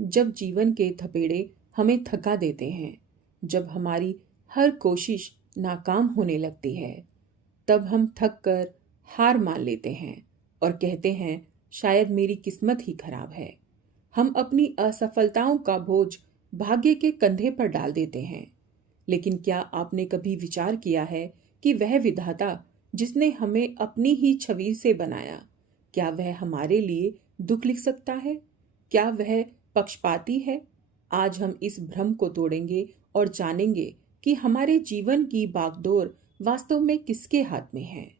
जब जीवन के थपेड़े हमें थका देते हैं, जब हमारी हर कोशिश नाकाम होने लगती है, तब हम थक कर हार मान लेते हैं और कहते हैं शायद मेरी किस्मत ही खराब है। हम अपनी असफलताओं का बोझ भाग्य के कंधे पर डाल देते हैं। लेकिन क्या आपने कभी विचार किया है कि वह विधाता जिसने हमें अपनी ही छवि से बनाया, क्या वह हमारे लिए दुख लिख सकता है? क्या वह पक्षपाती है? आज हम इस भ्रम को तोड़ेंगे और जानेंगे कि हमारे जीवन की बागडोर वास्तव में किसके हाथ में है।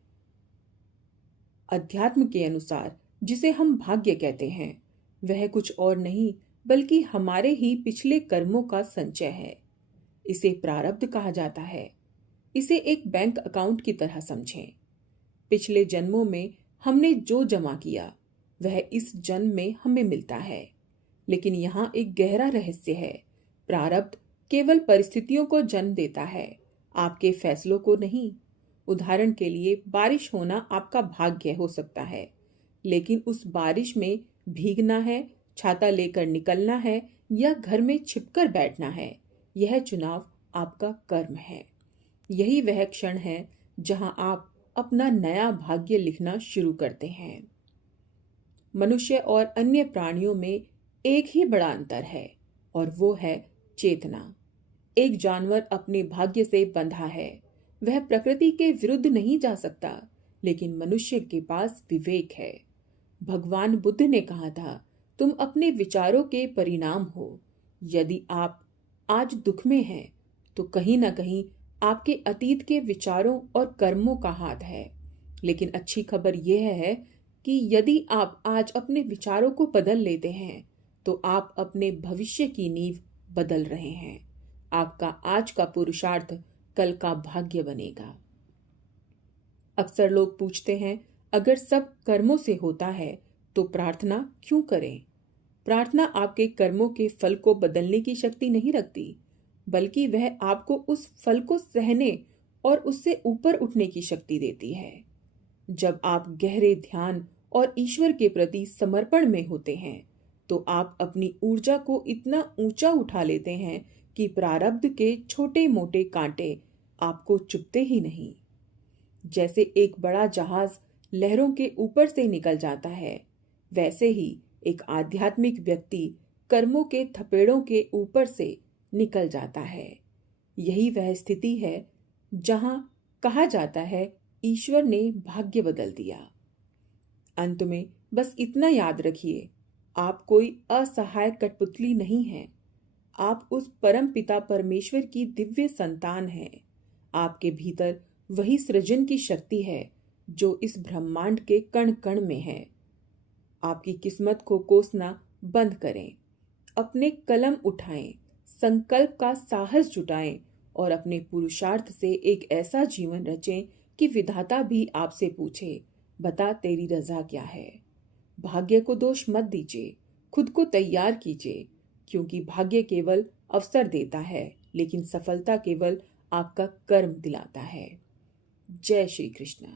अध्यात्म के अनुसार जिसे हम भाग्य कहते हैं, वह कुछ और नहीं बल्कि हमारे ही पिछले कर्मों का संचय है। इसे प्रारब्ध कहा जाता है। इसे एक बैंक अकाउंट की तरह समझें। पिछले जन्मों में हमने जो जमा किया वह इस जन्म में हमें मिलता है। लेकिन यहाँ एक गहरा रहस्य है। प्रारब्ध केवल परिस्थितियों को जन्म देता है, आपके फैसलों को नहीं। उदाहरण के लिए बारिश होना आपका भाग्य हो सकता है, लेकिन उस बारिश में भीगना है, छाता लेकर निकलना है या घर में छिपकर बैठना है, यह चुनाव आपका कर्म है। यही वह क्षण है जहां आप अपना नया भाग्य लिखना शुरू करते हैं। मनुष्य और अन्य प्राणियों में एक ही बड़ा अंतर है और वो है चेतना। एक जानवर अपने भाग्य से बंधा है, वह प्रकृति के विरुद्ध नहीं जा सकता, लेकिन मनुष्य के पास विवेक है। भगवान बुद्ध ने कहा था, तुम अपने विचारों के परिणाम हो। यदि आप आज दुख में हैं, तो कहीं ना कहीं आपके अतीत के विचारों और कर्मों का हाथ है। लेकिन अच्छी खबर यह है कि यदि आप आज अपने विचारों को बदल लेते हैं, तो आप अपने भविष्य की नींव बदल रहे हैं। आपका आज का पुरुषार्थ कल का भाग्य बनेगा। अक्सर लोग पूछते हैं, अगर सब कर्मों से होता है तो प्रार्थना क्यों करें? प्रार्थना आपके कर्मों के फल को बदलने की शक्ति नहीं रखती, बल्कि वह आपको उस फल को सहने और उससे ऊपर उठने की शक्ति देती है। जब आप गहरे ध्यान और ईश्वर के प्रति समर्पण में होते हैं, तो आप अपनी ऊर्जा को इतना ऊंचा उठा लेते हैं कि प्रारब्ध के छोटे मोटे कांटे आपको चुभते ही नहीं। जैसे एक बड़ा जहाज लहरों के ऊपर से निकल जाता है, वैसे ही एक आध्यात्मिक व्यक्ति कर्मों के थपेड़ों के ऊपर से निकल जाता है। यही वह स्थिति है जहां कहा जाता है ईश्वर ने भाग्य बदल दिया। अंत में बस इतना याद रखिए, आप कोई असहाय कठपुतली नहीं हैं। आप उस परम पिता परमेश्वर की दिव्य संतान हैं। आपके भीतर वही सृजन की शक्ति है जो इस ब्रह्मांड के कण कण में है। आपकी किस्मत को कोसना बंद करें, अपने कलम उठाएं, संकल्प का साहस जुटाएं और अपने पुरुषार्थ से एक ऐसा जीवन रचें कि विधाता भी आपसे पूछे, बता तेरी रजा क्या है। भाग्य को दोष मत दीजिए, खुद को तैयार कीजिए, क्योंकि भाग्य केवल अवसर देता है, लेकिन सफलता केवल आपका कर्म दिलाता है। जय श्री कृष्ण।